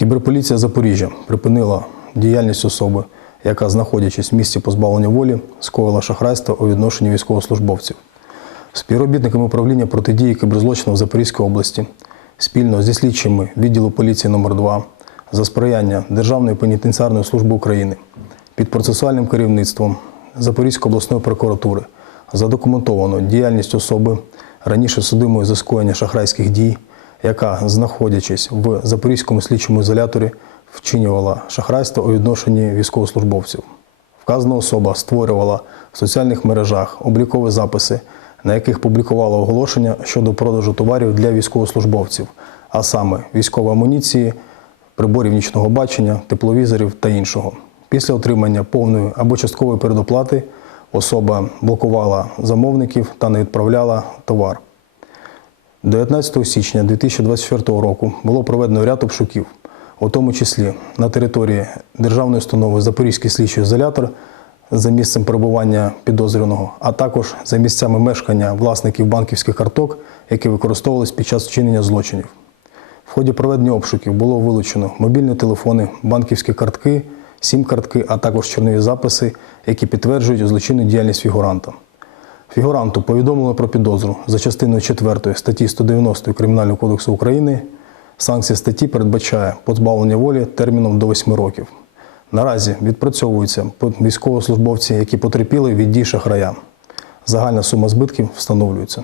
Кіберполіція Запоріжжя припинила діяльність особи, яка, знаходячись в місці позбавлення волі, скоїла шахрайство у відношенні військовослужбовців. Співробітниками управління протидії кіберзлочинам в Запорізькій області спільно зі слідчими відділу поліції номер 2 за сприяння Державної пенітенціарної служби України під процесуальним керівництвом Запорізької обласної прокуратури задокументовано діяльність особи раніше судимої за скоєння шахрайських дій, яка, знаходячись в Запорізькому слідчому ізоляторі, вчинювала шахрайство у відношенні військовослужбовців. Вказана особа створювала в соціальних мережах облікові записи, на яких публікувала оголошення щодо продажу товарів для військовослужбовців, а саме військової амуніції, приборів нічного бачення, тепловізорів та іншого. Після отримання повної або часткової передоплати особа блокувала замовників та не відправляла товар. 19 січня 2024 року було проведено ряд обшуків, у тому числі на території державної установи Запорізький слідчий ізолятор за місцем перебування підозрюваного, а також за місцями мешкання власників банківських карток, які використовувались під час вчинення злочинів. В ході проведення обшуків було вилучено мобільні телефони, банківські картки, сім-картки, а також чорнові записи, які підтверджують злочинну діяльність фігуранта. Фігуранту повідомлено про підозру за частиною 4 статті 190 Кримінального кодексу України. Санкція статті передбачає позбавлення волі терміном до 8 років. Наразі відпрацьовуються військовослужбовці, які потерпіли від дій шахрая. Загальна сума збитків встановлюється.